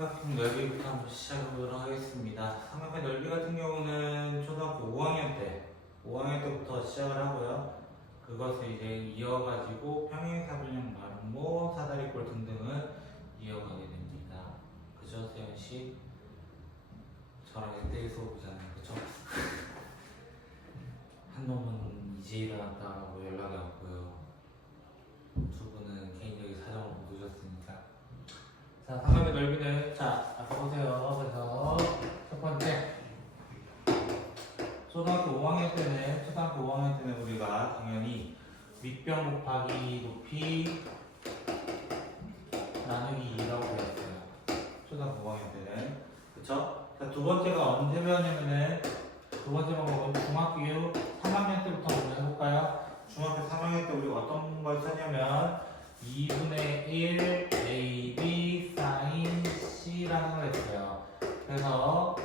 삼각형 넓이부터 한번 시작해보도록 하겠습니다. 삼각형 넓이 같은 경우는 초등학교 5학년 때부터 시작을 하고요. 그것을 이제 이어가지고 평행사변형, 마름모, 사다리꼴 등등은 이어가게 됩니다. 그죠, 세연 씨? 저랑 1대1 수업이잖아요, 그쵸? 한 놈은 이제 일어났다고 연락이 왔고요. 두 분은 개인적인 사정을 못 오셨으니까. 자, 삼각의 넓이는, 자, 아까 보세요. 그래서 첫 번째, 초등학교 5학년 때는 우리가 당연히 윗변 곱하기 높이 나누기 2라고 배웠어요. 초등학교 5학년 때는. 그쵸? 자, 두 번째가 언제 배웠냐면은, 두 번째 방법은 중학교 3학년 때부터 먼저 해볼까요? 중학교 3학년 때 우리가 어떤 걸 썼냐면 2분의 1 AB sin C라는 걸 했어요. 그래서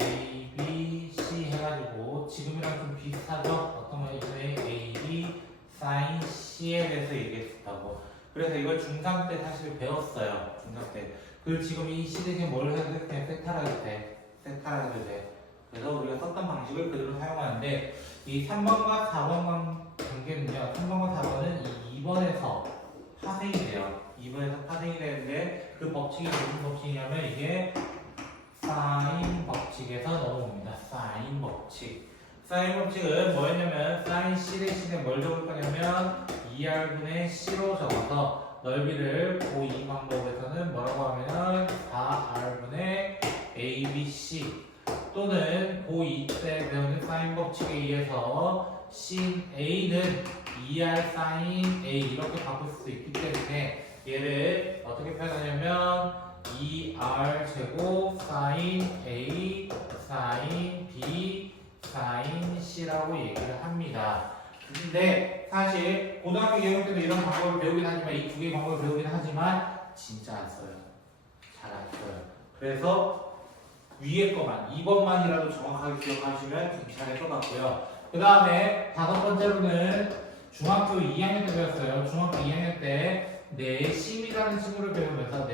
A, B, C 해가지고 지금이랑 좀 비슷하죠? 어떤 거 2분의 AB sin C에 대해서 얘기했었다고. 그래서 이걸 중3 때 사실 배웠어요. 중3 때. 그리고 지금 이 C 대신 뭘 해도 돼? 그냥 세타라 해도 돼. 세타라 해도 돼. 그래서 우리가 썼던 방식을 그대로 사용하는데 이 3번과 4번 관계는요. 3번과 4번은 이 2번에서 파생이 돼요. 2번에서 파생이 되는데 그 법칙이 무슨 법칙이냐면 이게 사인 법칙에서 넘어옵니다. 사인 법칙. 사인 법칙은 뭐였냐면 사인 C 대신에 뭘 적을 거냐면 2R분의 C로 적어서 넓이를 고2 방법에서는 뭐라고 하면 4R분의 ABC 또는 고2 때 배우는 사인 법칙에 의해서 sin A는 2R sin A 이렇게 바꿀 수 있기 때문에 얘를 어떻게 표현하냐면 2R 제곱 sin A sin B sin C라고 얘기를 합니다. 근데 사실 고등학교 2학년 때도 이런 방법을 배우긴 하지만 이 두 개의 방법을 배우긴 하지만 진짜 안 써요. 잘 안 써요. 그래서 위에 거만 2번만이라도 정확하게 기억하시면 괜찮을 것 같고요. 그 다음에 다섯 번째로는 중학교 2학년 때 배웠어요. 중학교 2학년 때 내심이라는 친구를 배우면서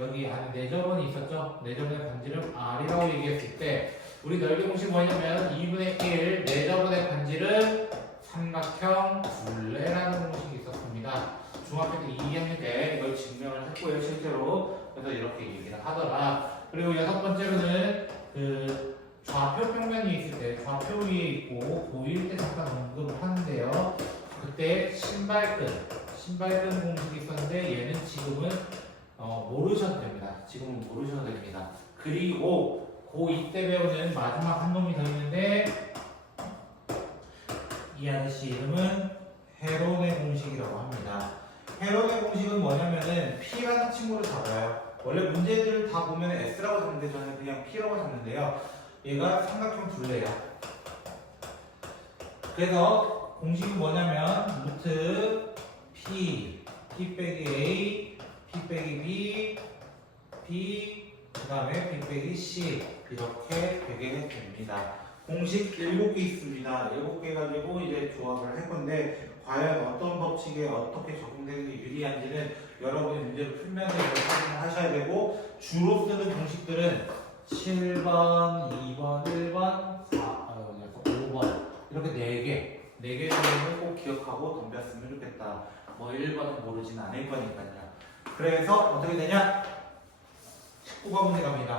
여기 안에 내접원이 있었죠. 내접원의 반지름 R이라고 얘기했을 때 우리 넓이 공식 뭐냐면 2분의 1 내접원의 반지름 삼각형 둘레라는 공식이 있었습니다. 중학교 때 2학년 때 이걸 증명을 했고요, 실제로. 그래서 이렇게 얘기를 하더라. 그리고 여섯 번째로는 그 좌표 평면이 있을 때 좌표 위에 있고 보일 때 잠깐 언급을 하는데요. 그때 신발끈 공식이 있었는데 얘는 지금은 모르셔도 됩니다. 지금은 모르셔도 됩니다. 그리고 고2 때 배우는 마지막 한 놈이 더 있는데 이 아저씨 이름은 헤론의 공식이라고 합니다. 헤론의 공식은 뭐냐면은 P라는 친구를 잡아요. 원래 문제들을 다 보면 S라고 잡는데 저는 그냥 P라고 잡는데요. 얘가 삼각형 둘레야. 그래서 공식이 뭐냐면 루트 P 빼기 A, P 빼기 B, B 그 다음에 B 빼기 C 이렇게 되게 됩니다. 공식 7개 있습니다. 7개 가지고 이제 조합을 할 건데 과연 어떤 법칙에 어떻게 적용되는 게 유리한지는 여러분이 문제를 풀면서 확인을 하셔야 되고 주로 쓰는 공식들은 7번, 2번, 1번, 5번 이렇게 4개 정도를 꼭 기억하고 덤볐으면 좋겠다. 뭐 1번은 모르진 않을 거니까요. 그래서 어떻게 되냐? 19번 문제 갑니다.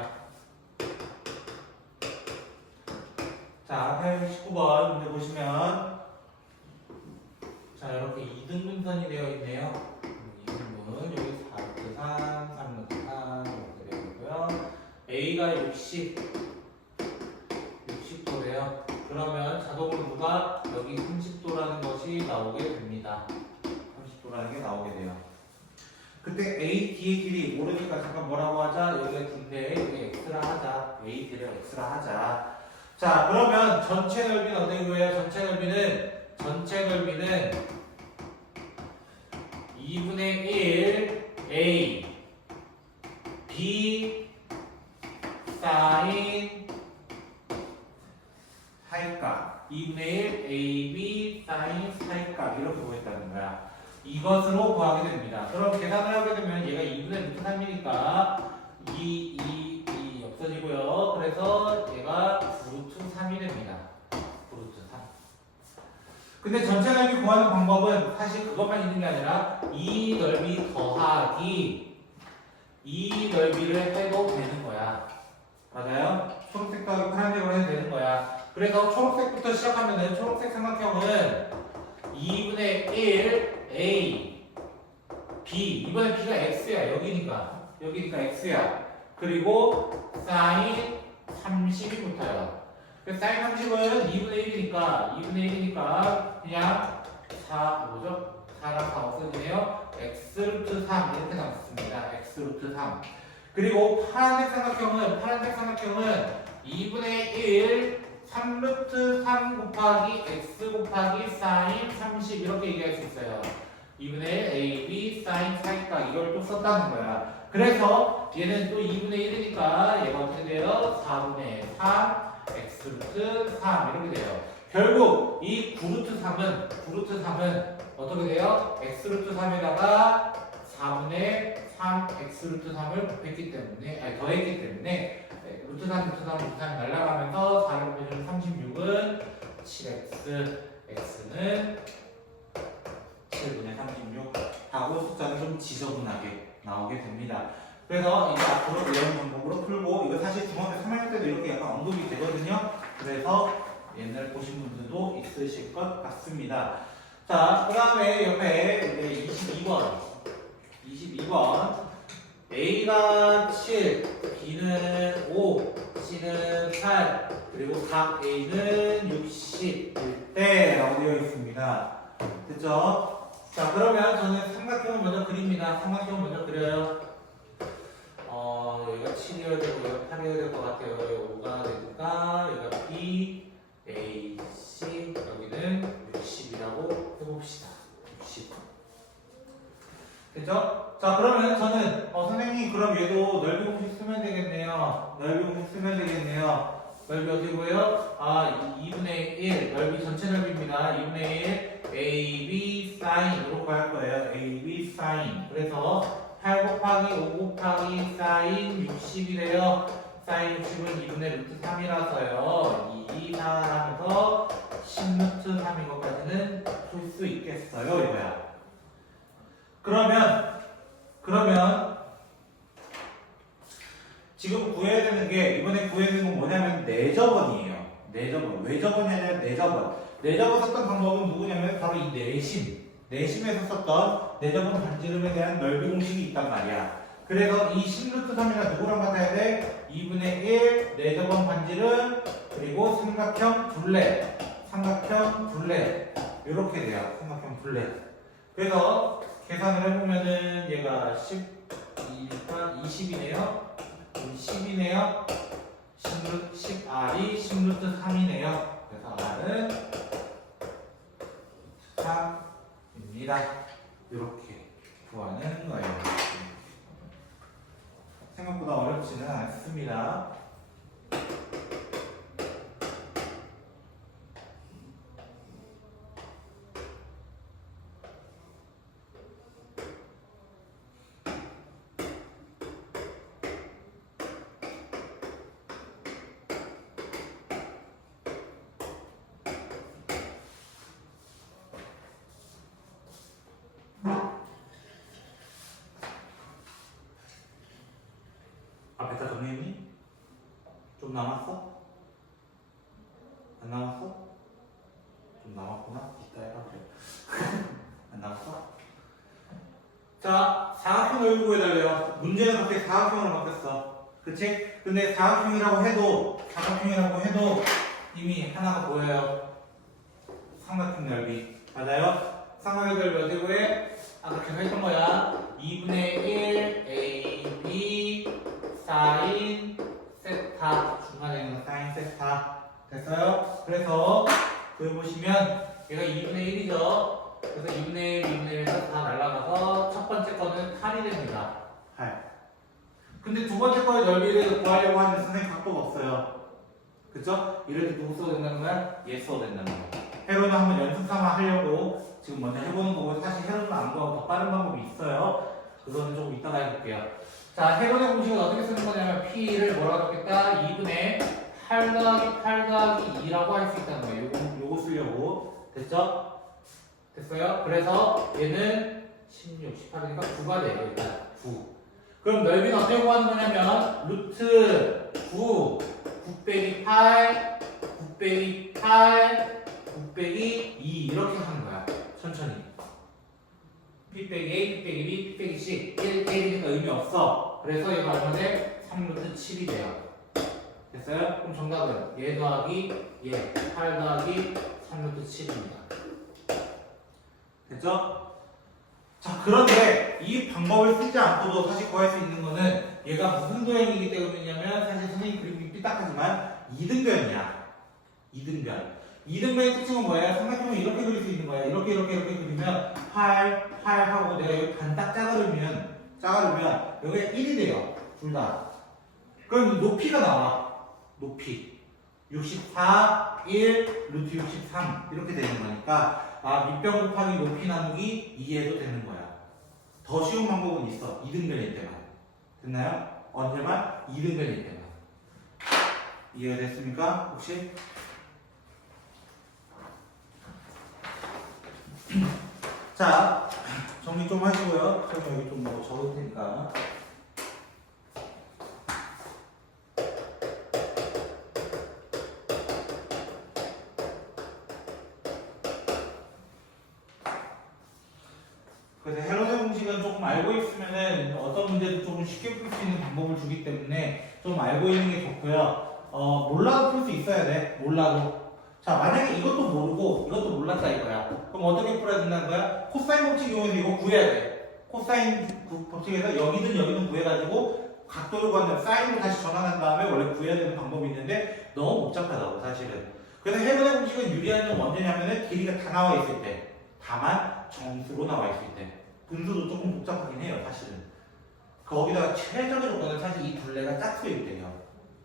자, 19번 문제 보시면 자, 이렇게 2등분선이 되어 있네요. 2등분, 여기 4루트 3, 3루트 3 이렇게 되어 있고요. A가 60도래요. 그러면 자동으로 누가 여기 30도라는 것이 나오게 됩니다. 30도라는 게 나오게 돼요. 그때 A, D의 길이 모르니까 잠깐 뭐라고 하자? 여기가 D인데 여기 X라 하자. A, D를 X라 하자. 자, 그러면 전체 넓이는 어떻게 구해요? 전체 넓이는 2분의 1 A B sin 사이값 2분의 1 AB sin 사이값 이렇게 구했다는 거야. 이것으로 구하게 됩니다. 그럼 계산을 하게 되면 얘가 2분의 루트 3이니까 2 없어지고요. 그래서 얘가 9루트 3이 됩니다. 9루트 3. 근데 전체 넓이 구하는 방법은 사실 그것만 있는 게 아니라 이 넓이 더하기 이 넓이를 해도 되는 거야. 맞아요? 초록색 더하기 파란색으로 해도 되는 거야. 그래서 초록색부터 시작하면은 초록색 삼각형은 2분의 1 A B 이번에 B가 X야. 여기니까 X야. 그리고 사인 30이 붙어요. 그래서 사인 30은 2분의 1이니까 그냥 4랑 4 없어지네요. X루트 3 이렇게 남습니다. X루트 3. 그리고 파란색 삼각형은 2분의 1 3루트 3 곱하기 X 곱하기 사인 30 이렇게 얘기할 수 있어요. 2분의 1 AB 사인 4니까 이걸 또 썼다는 거야. 그래서 얘는 또 2분의 1이니까 얘가 어떻게 돼요? 4분의 3 X루트 3 이렇게 돼요. 결국 이 9루트 3은 어떻게 돼요? X루트 3에다가 4분의 3 X루트 3을 더했기 때문에 루트 3 날라가면서 4를 빼주면 36은 7X X는 7분의 36 하고 숫자는 좀 지저분하게 나오게 됩니다. 그래서 이제 앞으로 이런 방법으로 풀고 이거 사실 중학교 3학년 때도 이렇게 약간 언급이 되거든요. 그래서 옛날 보신 분들도 있으실 것 같습니다. 자, 그 다음에 옆에 22번 A가 7, B는 5, C는 8, 그리고 각 A는 60일 때 라고 되어 있습니다. 됐죠? 자, 그러면 저는 삼각형을 먼저 그립니다. 삼각형을 먼저 그려요. 여기가 7이어야 되고 여기가 8이어야 될 것 같아요. 여기가 5가 되니까 여기가 B, A, C, 여기는 60이라고 해봅시다. 60. 됐죠? 자, 그러면 저는 선생님 그럼 얘도 넓이 공식 쓰면 되겠네요. 넓이 어디고요? 2분의 1 넓이 전체 넓이입니다. 2분의 1 AB 사인으로 구할 거예요. AB 사인. 그래서 8 곱하기 5 곱하기 사인 60이래요. 사인 60은 2분의 루트 3이라서요. 2, 4 하면서 10루트 3인 것까지는 풀 수 있겠어요. 이거야. 그러면 지금 구해야 되는 게 이번에 구해야 되는 건 뭐냐면 내접원이에요. 내접원. 외접원이 아니라 내접원. 내접원 썼던 방법은 누구냐면 바로 이 내심에서 썼던 내접원 반지름에 대한 넓이 공식이 있단 말이야. 그래서 이 10루트 3이가 누구랑 같아야 돼? 2분의 1 내접원 반지름 그리고 삼각형 둘레 이렇게 돼요. 삼각형 둘레. 그래서 계산을 해보면은 얘가 12니까 20이네요. 10이네요. 10R이 10루트 3이네요. 그래서 R은 3입니다. 이렇게 구하는 거예요. 생각보다 어렵지는 않습니다. 앞에 다 정리했니? 좀 남았어? 안 남았어? 좀 남았구나? 이따 해봐 그래. 안 남았어? 자, 사각형 넓이 구해달래요. 문제는 갑자기 사각형으로 바뀌었어. 그치? 근데 사각형이라고 해도 이미 하나가 보여요. 삼각형 넓이. 맞아요? 삼각형 넓이 어디 구해? 아까 계속 했던 거야. 2분의 1 AB 사인 세타 중간에 있는 사인 세타 됐어요? 그래서 여기 보시면 얘가 2분의 1이죠. 그래서 2분의 1, 2분의 1에서 다 날라가서 첫 번째 거는 8이 됩니다. 8. 근데 두 번째 거의 넓이를 구하려고 하는데 선생님 각도가 없어요. 그쵸? 이럴 때 누구 써도 된다는 거야? 얘 써도 된다는 거야. 해로는 한번 연습 삼아 하려고 지금 먼저 해보는 거고 사실 해로는 안 구하고 더 빠른 방법이 있어요. 그거는 조금 이따가 해볼게요. 자, 해로의 공식은 어떻게 쓰는 거냐면 P를 뭐라고 적겠다? 2분의 8 더하기 8 더하기 2라고 할 수 있다는 거예요. 요거 쓰려고. 됐죠? 됐어요? 그래서 얘는 16, 18이니까 9가 돼요. 일단 9. 그럼 넓이는 어떻게 구하는 거냐면 루트 9, 9 빼기 8, 9 빼기 8, 9 빼기 2 이렇게 하는 거야. 천천히. P 빼기 A, P 빼기 B, P 빼기 C 1, 1이니까 의미 없어. 그래서 얘가 얼마 돼? 3루트 7이 돼요. 됐어요? 그럼 정답은 얘 더하기 얘 8 더하기 3루트 7입니다. 됐죠? 자, 그런데 이 방법을 쓰지 않고도 사실 구할 수 있는 거는 얘가 무슨 도형이기 때문이냐면 사실 선생님 그림이 삐딱하지만 이등변이야. 이등변. 이등변의 특징은 뭐예요? 삼각형을 이렇게 그릴 수 있는 거야. 이렇게 그리면 8 하고 내가 여기 반 딱 짜가르면 여기가 1이 돼요. 둘 다. 그럼 높이가 나와. 높이. 64, 1, 루트 63 이렇게 되는 거니까 밑변 곱하기 높이 나누기 2해도 되는 거야. 더 쉬운 방법은 있어. 이등변일 때만. 됐나요? 언제만? 이등변일 때만. 이해가 됐습니까? 혹시? 자, 정리 좀 하시고요. 저는 여기 좀 뭐 적을 테니까. 그래서 헤로의 공식은 조금 알고 있으면은 어떤 문제도 조금 쉽게 풀 수 있는 방법을 주기 때문에 좀 알고 있는 게 좋고요. 몰라도 풀 수 있어야 돼. 몰라도. 자, 만약에 이것도 모르고 이것도 몰랐다 이거야. 그럼 어떻게 풀어야 된다는 거야? 코사인 법칙 이용해서 이거 구해야 돼. 코사인 법칙에서 여기든 구해가지고 각도를 구한다면 사인으로 다시 전환한 다음에 원래 구해야 되는 방법이 있는데 너무 복잡하다고 사실은. 그래서 헤로의 공식은 유리한 점 언제냐면은 길이가 다 나와 있을 때. 다만 정수로 나와 있을 때. 분수도 조금 복잡하긴 해요, 사실은. 거기다가 최적의 조건은 사실 이 둘레가 짝수일 때예요.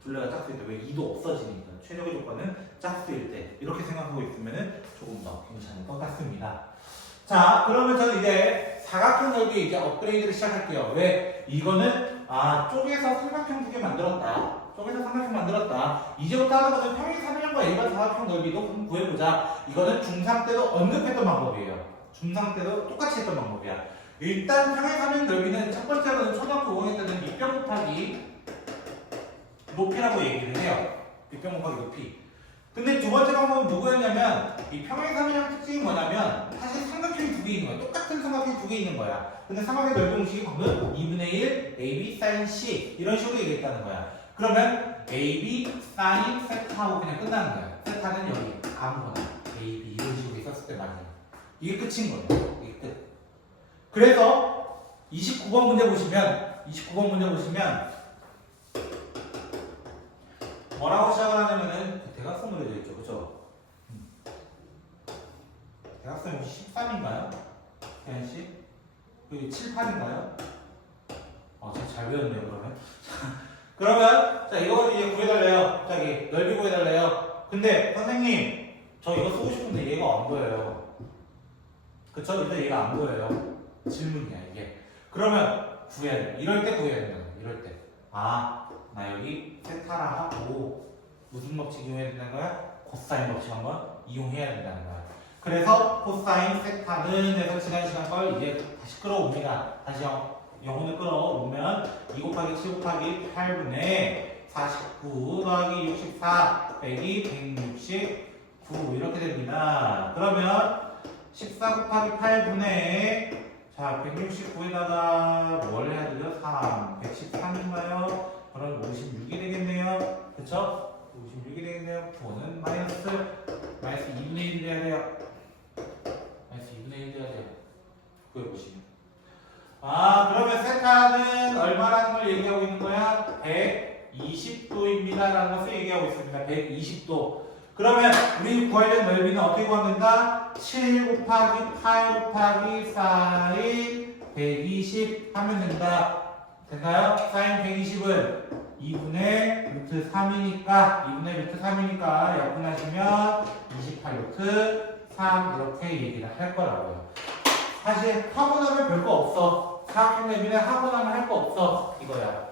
둘레가 짝수일 때. 왜 2도 없어지니까. 최적의 조건은 짝수일 때. 이렇게 생각하고 있으면 조금 더 괜찮을 것 같습니다. 자, 그러면 저는 이제 사각형 넓이 이제 업그레이드를 시작할게요. 왜? 이거는 쪼개서 삼각형 두 개 만들었다. 쪼개서 삼각형 만들었다. 이제부터 하는 것은 평행 삼각형과 일반 사각형 넓이도 한번 구해보자. 이거는 중3 때도 언급했던 방법이에요. 중3 때도 똑같이 했던 방법이야. 일단 평행 삼각형 넓이는 첫 번째로는 초등학교 5학년 때는 밑변 곱하기 높이라고 얘기를 해요. 밑변 곱하기 높이. 근데 두 번째 방법은 누구였냐면 이 평행 삼각형 특징이 뭐냐면 사실 삼각형이 두 개 있는 거야. 똑같은 삼각형이 두 개 있는 거야. 근데 삼각형 넓이 공식이 방금 2분의 1 AB sin C 이런 식으로 얘기했다는 거야. 그러면 AB sin 세타하고 그냥 끝나는 거야. 세타는 여기 아무거나 AB 이런 식으로 있었을 때 말이야. 이게 끝인 거예요. 이게 끝. 그래서 29번 문제 보시면 뭐라고 시작을 하냐면은 대각선으로 되어 있죠. 그죠? 대각선이 13인가요? 태연씨? 여기 7, 8인가요? 제가 잘 배웠네요, 그러면. 그러면, 자, 이거 이제 구해달래요. 갑자기, 넓이 구해달래요. 근데, 선생님, 저 이거 쓰고 싶은데 얘가 안 보여요. 그쵸? 일단 얘가 안 보여요. 질문이야, 이게. 그러면, 구해야 돼. 이럴 때 구해야 된다. 이럴 때. 나 여기 세타라 하고 무슨 법칙 이용해야 된다는 거야? 코사인 법칙 한번 이용해야 된다는 거야. 그래서 코사인 세타는 해서 지난 시간 걸 이제 다시 끌어옵니다. 다시 영혼을 끌어오면 2 곱하기 7 곱하기 8분의 49 더하기 64 빼기 169 이렇게 됩니다. 그러면 14 곱하기 8분의 169에다가 뭘 해야 되죠? 3, 113인가요? 그럼 56이 되겠네요. 그쵸? 56이 되겠네요. 9는 마이너스 2분의 1 돼야 돼요. 마이너스 2분의 1 돼야 돼요. 그걸 보시면. 그러면 세타는 얼마라는 걸 얘기하고 있는 거야? 120도입니다. 라는 것을 얘기하고 있습니다. 120도. 그러면 우리 구하려는 넓이는 어떻게 구하면 된다? 7 곱하기 8 곱하기 사인 120 하면 된다. 됐나요? 사인 120은 2분의 루트 3이니까 2분의 루트 3이니까 약분하시면 28 루트 3 이렇게 얘기를 할 거라고요. 사실 하고 나면 별거 없어. 사각형 내비는 하고 나면 할 거 없어. 이거야.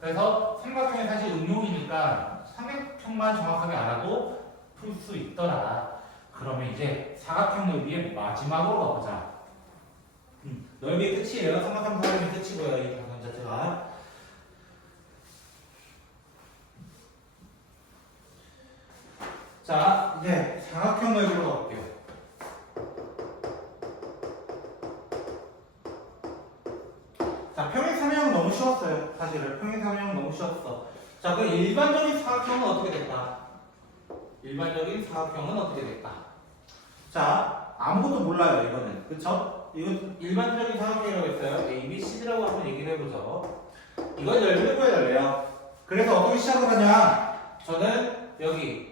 그래서 삼각형이 사실 응용이니까 삼각형만 정확하게 알아도 풀 수 있더라. 그러면 이제 사각형 넓이의 마지막으로 가보자. 넓이 끝이에요. 삼각형 사각형이 끝이고요. 이 방송 자체가. 자, 이제 사각형 넓이로 가볼게요. 자, 평행삼형은 너무 쉬웠어요. 사실은 평행삼형은 너무 쉬웠어. 자, 그럼 일반적인 사각형은 어떻게 될까? 일반적인 사각형은 어떻게 될까? 자, 아무것도 몰라요. 이거는. 그쵸? 이건 일반적인 사각형이라고 했어요. A, B, C라고 한번 얘기를 해보죠. 이걸 넓이를 구해달래요. 그래서 어떻게 시작을 하냐? 저는 여기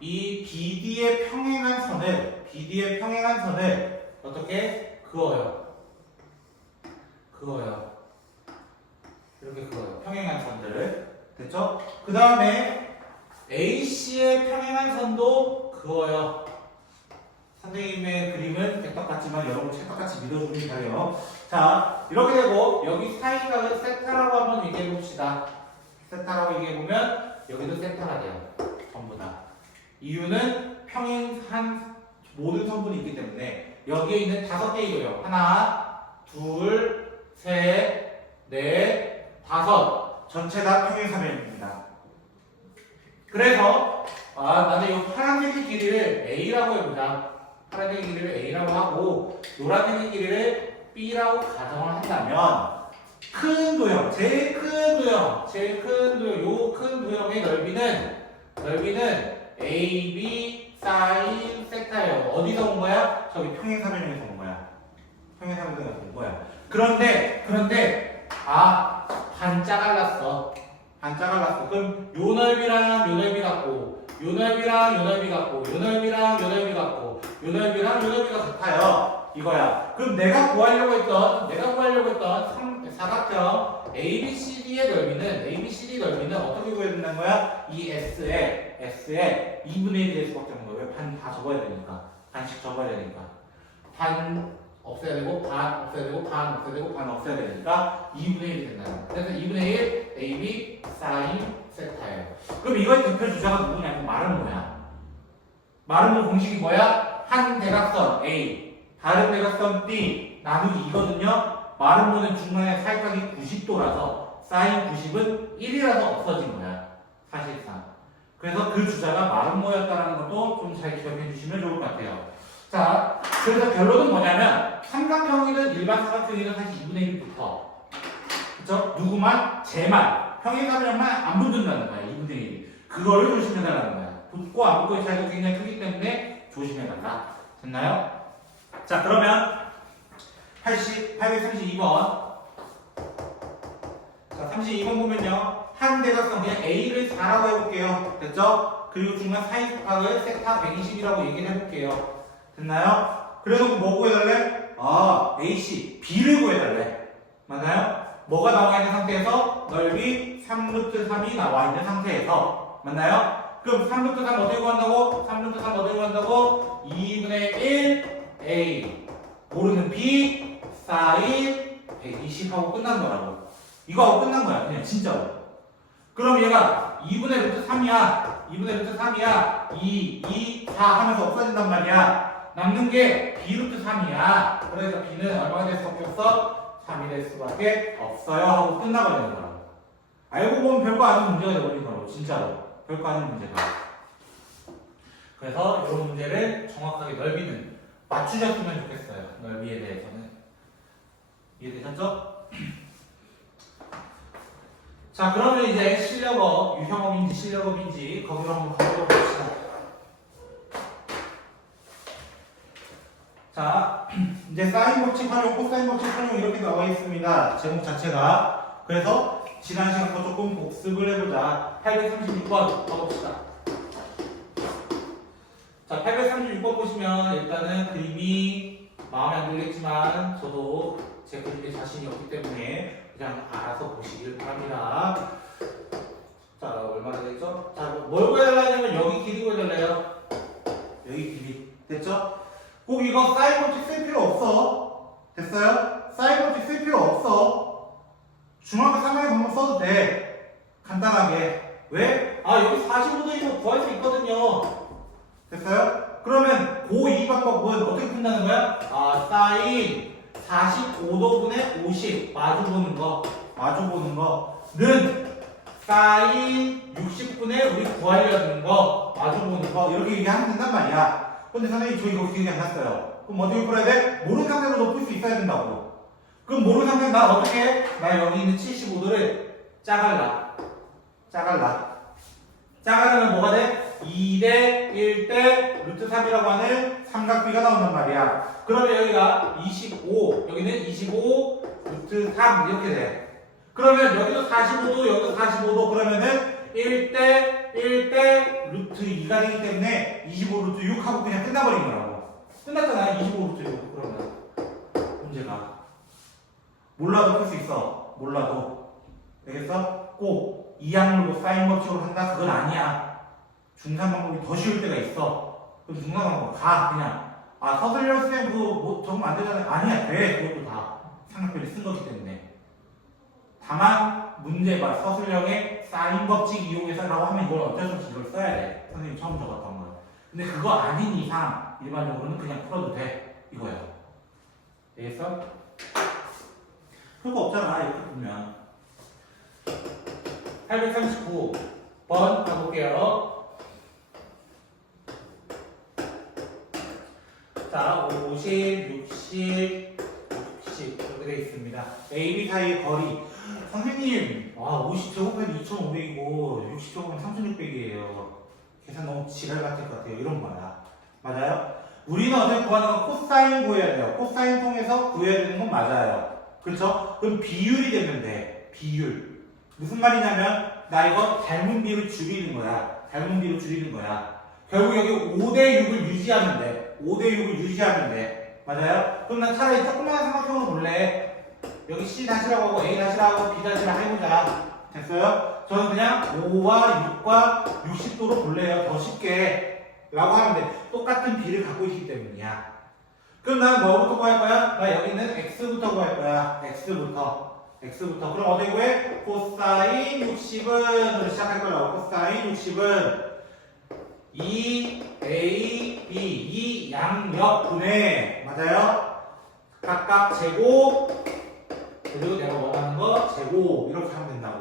이 BD의 평행한 선을 어떻게 그어요? 이렇게 그어요. 평행한 선들을. 됐죠? 그 다음에 AC의 평행한 선도 그어요. 선생님의 그림은 백덕 같지만 여러분 찰떡같이 믿어주길 바래요. 자, 이렇게 되고 여기 사이각을 세타라고 한번 얘기해 봅시다. 세타라고 얘기해 보면 여기도 세타가 돼요. 전부 다. 이유는 평행한 모든 성분이 있기 때문에 여기에 있는 5개 이거예요. 하나, 둘, 셋, 넷, 5. 전체 다 평행삼형입니다. 그래서 나는 이 파란색의 길이를 A라고 해보자. 파란색의 길이를 A라고 하고 노란색의 길이를 B라고 가정을 한다면 큰 도형, 제일 큰 도형, 요 큰 도형의 넓이는 A, B, 사인, 세타예요. 어디서 온 거야? 저기 평행삼형에서 온 거야. 평행삼형에서 온 거야. 그런데 반 짜갈랐어. 그럼 요 넓이랑 요 넓이 같고, 요 넓이랑 요 넓이 같고, 요 넓이랑 요 넓이 같고, 요 넓이랑 요 넓이가 같아요. 이거야. 그럼 내가 구하려고 했던 사각형 ABCD의 넓이는 어떻게 구해야 된다는 거야? 이 S에 2분의 1이 될 수밖에 없는 거예요. 반 다 접어야 되니까. 반씩 접어야 되니까. 반 없애야 되고, 반 없애야 되고, 반 없애야 되고, 반 없애야 되니까 2분의 1이 된다는 거예요. 그래서 2분의 1 AB 사인 세타예요. 그럼 이거의 대표 주자가 누구냐면 마름모 공식이 뭐야? 한 대각선 A, 다른 대각선 B 나누기 2거든요. 마름모는 중간에 사이각이 90도라서 사인 90은 1이라서 없어진 거야. 사실상. 그래서 그 주자가 마름모였다는 것도 좀 잘 기억해 주시면 좋을 것 같아요. 자, 그래서 결론은 뭐냐면 삼각형이든 일반 사각형이든 사실 2분의 1이 붙어. 그쵸? 누구만? 쟤만. 평행삼형만 안 붙는다는 거야. 2분의 1이. 그거를 조심해달라는 거야. 붙고 안 붙고의 차이가 굉장히 크기 때문에 조심해달라. 됐나요? 자, 그러면 832번. 자, 32번 보면요. 한 대각선 그냥 A를 4라고 해볼게요. 됐죠? 그리고 중간 사이각을 세타 120이라고 얘기를 해볼게요. 됐나요? 그래서 뭐 구해달래? AC, B를 구해달래. 맞나요? 뭐가 나와 있는 상태에서 넓이 3루트 3이 나와 있는 상태에서. 맞나요? 그럼 3루트 3 어떻게 구한다고? 2분의 1 A 모르는 B 사인 120하고 끝난 거라고. 이거 하고 끝난 거야. 그냥 진짜로. 그럼 얘가 2분의 루트 3이야. 2, 4 하면서 없어진단 말이야. 남는 게 B 루트 3이야. 그래서 B는 얼마가 될 수밖에 없어? 3이 될 수밖에 없어요. 하고 끝나버리는 거라고. 알고 보면 별거 아닌 문제가 되어버린 거라고. 진짜로. 별거 아닌 문제가. 그래서 이런 문제를 정확하게 넓이는 맞추셨으면 좋겠어요. 넓이에 대해서는. 이해되셨죠? 자, 그러면 이제 실력업, 유형업인지 실력업인지 거기로 한번 가보도록 합시다. 자, 이제 사인 법칙 활용, 코사인 법칙 활용 이렇게 나와 있습니다. 제목 자체가. 그래서 지난 시간 거 조금 복습을 해보자. 836번 가봅시다. 자, 836번 보시면 일단은 그림이 마음에 안 들겠지만 저도 제 그림에 자신이 없기 때문에 그냥 알아서 보시길 바랍니다. 자, 얼마나 되겠죠? 자, 뭘 구해달라 하냐면 여기 길이 구해달래요. 여기 길이. 됐죠? 꼭 이거 사인 법칙 쓸 필요 없어. 됐어요? 사인 법칙 쓸 필요 없어. 중학교 3학년 방법 써도 돼. 간단하게. 왜? 아, 여기 45도이면 구할 수 있거든요. 됐어요? 그러면 고2 방법은 어떻게 푼다는 거야? 아, 사인 45도분의 50 마주보는 거는 사인 60분의 우리 구하려는 거 마주보는 거 이렇게 얘기하면 된단 말이야. 근데 선생님 저 이거 기억이 안 났어요. 그럼 어떻게 풀어야 돼? 모르는 상태로 풀 수 있어야 된다고. 그럼 모르는 상태는 나 어떻게 해? 나 여기 있는 75도를 짜갈라. 짜가려면 뭐가 돼? 2대 1대 루트 3이라고 하는 삼각비가 나온단 말이야. 그러면 여기가 25, 여기는 25 루트 3 이렇게 돼. 그러면 여기도 45도, 여기도 45도 그러면은 1대 1대 루트 2가 되기 때문에 25 루트 6 하고 그냥 끝나버린 거라고. 끝났잖아. 25 루트 6 그러면 문제가 몰라도 풀 수 있어. 몰라도 되겠어? 꼭 이항물고 사인 법칙으로 한다? 그건 아니야. 중산 방법이 더 쉬울 때가 있어. 그럼 중산 방법 가 그냥. 아 서술형 쌤 그거 뭐 적으면 안 되잖아요. 아니야 돼. 그것도 다 삼각비를 쓴 거기 때문에. 다만 문제가 서술형의 사인 법칙 이용해서라고 하면 이걸 어쩔 수 없이 이걸 써야 돼. 선생님 처음 적었던 걸. 근데 그거 아닌 이상 일반적으로는 그냥 풀어도 돼. 이거예요. 되겠어? 별거 없잖아 이렇게 보면. 839번 가볼게요. 자, 50, 60, 60 이렇게 되어 있습니다. A, B 사이의 거리. 선생님, 50 제곱하면 2,500이고 60 제곱하면 3,600이에요. 계산 너무 지랄 같을 것 같아요. 이런 거야. 맞아요? 우리는 어떻게 구하는 건 코사인 구해야 돼요. 코사인 통해서 구해야 되는 건 맞아요. 그렇죠? 그럼 비율이 되면 돼. 비율. 무슨 말이냐면 나 이거 닮은 비율을 줄이는 거야. 결국 여기 5대6을 유지하면 돼. 5대6을 유지하면 돼. 맞아요? 그럼 난 차라리 조그마한 삼각형으로 볼래. 여기 C 다시라고 하고 A 다시라고 하고 B 다시라 해보자. 됐어요? 저는 그냥 5와 6과 60도로 볼래요. 더 쉽게 라고 하면 돼. 똑같은 B를 갖고 있기 때문이야. 그럼 나는 뭐부터 구할 거야? 나 여기 있는 X부터 구할 거야. X부터. 그럼 어떻게 구해? 코사인 60은 시작할 거라고. 코사인 60은 2A, B 이 양역분의 맞아요? 각각 제곱 그리고 내가 원하는 거 제곱 이렇게 하면 된다고.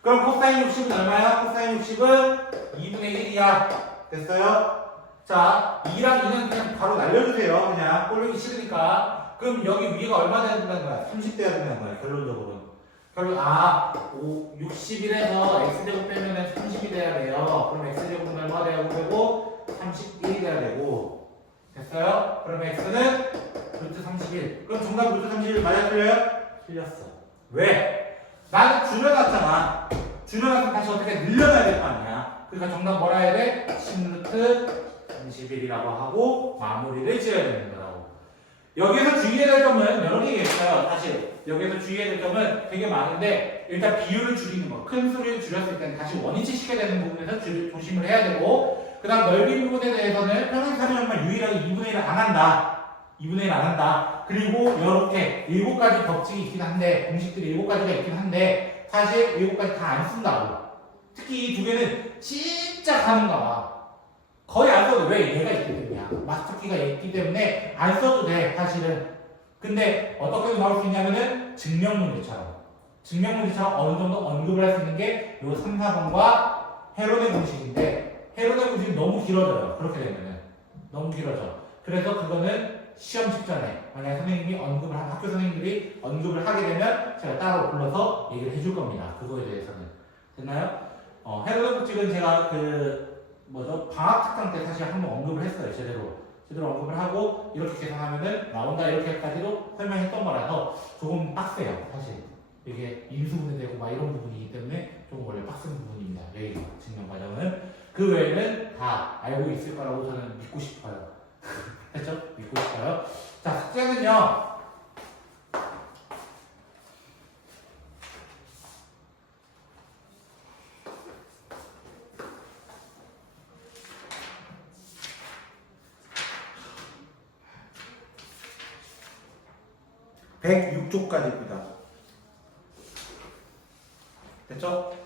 그럼 코사인 60은 얼마야? 코사인 60은 2분의 1이야. 됐어요? 자, 2랑 2는 그냥 바로 날려주세요. 그냥 꼴보기 싫으니까. 그럼 여기 위가 얼마 돼야 된다는 거야? 30 돼야 된다는 거야. 결론적으로는. 61에서 x제곱 빼면은 30이 돼야 돼요. 그럼 x제곱은 얼마 돼야 되고 31이 돼야 되고. 됐어요? 그럼 x는 루트 31. 그럼 정답 루트 31 맞아 틀려요? 틀렸어. 왜? 나는 줄여놨잖아. 줄여놨으면 다시 어떻게 늘려놔야 될 거 아니야. 그러니까 정답 뭐라 해야 돼? 10루트 31이라고 하고 마무리를 지어야 되는 거라고. 여기서 주의해야 될 점은 여러 개가 있어요. 사실 여기서 주의해야 될 점은 되게 많은데 일단 비율을 줄이는 거. 큰 소리를 줄였을 때는 다시 원위치 시켜야 되는 부분에서 조심을 해야 되고, 그 다음 넓이 부분에 대해서는 평행사변형만 유일하게 2분의 1을 안 한다. 그리고 이렇게 7가지 법칙이 있긴 한데, 공식들이 7가지가 있긴 한데 사실 7가지 다 안 쓴다고. 특히 이 두 개는 진짜 가는가 봐. 거의 안 써도 돼. 왜? 얘가 있기 때문이야. 마스터키가 있기 때문에 안 써도 돼, 사실은. 근데 어떻게 나올 수 있냐면은 증명문제처럼 어느 정도 언급을 할 수 있는 게 요 3, 4번과 헤로데 공식인데, 헤로데 공식이 너무 길어져요. 그렇게 되면은. 너무 길어져. 그래서 그거는 시험 직전에 만약에 학교 선생님들이 언급을 하게 되면 제가 따로 불러서 얘기를 해줄 겁니다. 그거에 대해서는. 됐나요? 헤로데 공식은 제가 방학 특강 때 사실 한번 언급을 했어요. 제대로 언급을 하고 이렇게 계산하면은 나온다 이렇게까지도 설명했던 거라서 조금 빡세요. 사실 이게 인수분해 되고 막 이런 부분이기 때문에 조금 원래 빡센 부분입니다. 레일 증명 과정은. 그 외에는 다 알고 있을 거라고 저는 믿고 싶어요. 됐죠? 믿고 싶어요. 자, 숙제는요. 106쪽까지입니다. 됐죠?